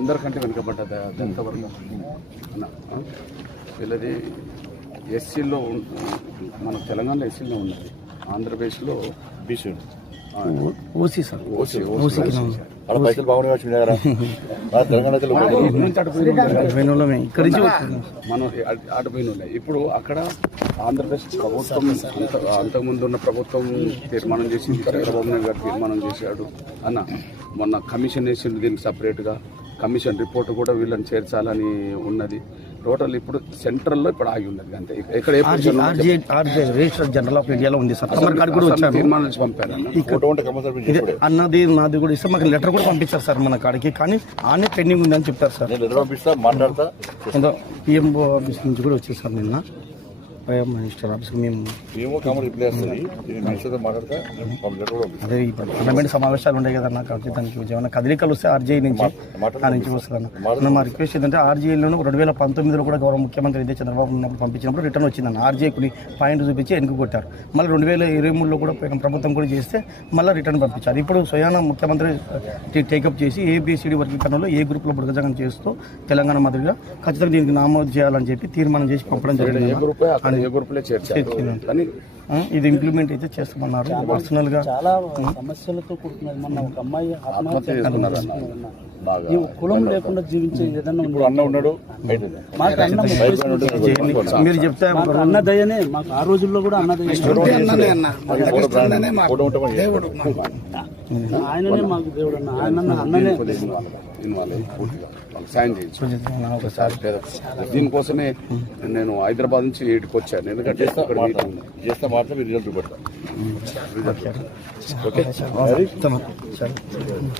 అందరికంటే వెనుకబడ్డ దళిత వర్గం అన్న వీళ్ళది ఎస్సీలో మన తెలంగాణలో ఎస్సీలో ఉన్నది, ఆంధ్రప్రదేశ్లో బీసీ ఓసీ సార్. పైసలు బాగున్నాయి మనం ఆటపోయిన ఇప్పుడు అక్కడ ఆంధ్రప్రదేశ్ ప్రభుత్వం అంతకుముందు ఉన్న ప్రభుత్వం తీర్మానం చేసి చంద్రబాబు నాయుడు గారు తీర్మానం చేశాడు అన్న. మొన్న కమిషన్ వేసిండు దీనికి సపరేట్గా, కమిషన్ రిపోర్ట్ కూడా వీళ్ళని చేర్చాలని ఉన్నది. టోటల్ ఇప్పుడు సెంట్రల్లో ఇప్పుడు ఆగి ఉన్నది అంతే. ఇక్కడ రిజిస్టర్ జనరల్ ఆఫ్ ఇండియాలో ఉంది సార్. తీర్మానం నుంచి పంపారు అన్నది నాది కూడా ఇస్తే మాకు లెటర్ కూడా పంపించారు సార్ మన కాడికి, కానీ ఆనే పెండింగ్ ఉందని చెప్తారు సార్. మాట్లాడతా పిఎంఓ ఆఫీస్ నుంచి కూడా వచ్చేది సార్ నిన్న మినిస్టర్ ఆఫీస్కి మేము అదే పార్లమెంట్ సమావేశాలు ఉండే కదా నాకు దానికి ఏమైనా కదలికలు వస్తే ఆర్జీఐ నుంచి వస్తుందన్న. మా రిక్వెస్ట్ ఏంటంటే ఆర్జీఐలోనూ 2019లో కూడా గౌరవ ముఖ్యమంత్రి ఇదే చంద్రబాబు ఉన్నప్పుడు పంపించినప్పుడు రిటర్న్ వచ్చిందన్న. ఆర్జీఐ కొన్ని పాయింట్ చూపించి వెనుక కొట్టారు. మళ్ళీ 2023లో కూడా ప్రభుత్వం కూడా చేస్తే మళ్ళీ రిటర్న్ పంపించారు. ఇప్పుడు స్వయాన ముఖ్యమంత్రి టేకప్ చేసి ఏబిసిడి వర్గీకరణలో ఏ గ్రూప్లో బుడగజంగం చేస్తూ తెలంగాణ మాదిరిగా ఖచ్చితంగా దీనికి నామోదు చేయాలని చెప్పి తీర్మానం చేసి పంపడం జరిగింది. ఇది ఇంప్లిమెంట్ అయితే చేస్తామన్నారు. పర్సనల్ గా చాలా సమస్యలతో కూడుకున్నది. మొన్న ఒక అమ్మాయి కులం లేకుండా జీవించే ఏదన్నా ఉన్నాడు. మాకు అన్న మీరు చెప్తే అన్నదయ్యనే మాకు ఆ రోజుల్లో కూడా అన్నదయ్య ఆయననే మాకు దేవుడు అన్న. ఆయన అన్ననే సాయం చేయించు. దీనికోసమే నేను హైదరాబాద్ నుంచి ఇక్కడికి వచ్చాను. ఎందుకంటే చేస్తే మాత్రం రిజల్ట్ పెడతాను. ఓకే.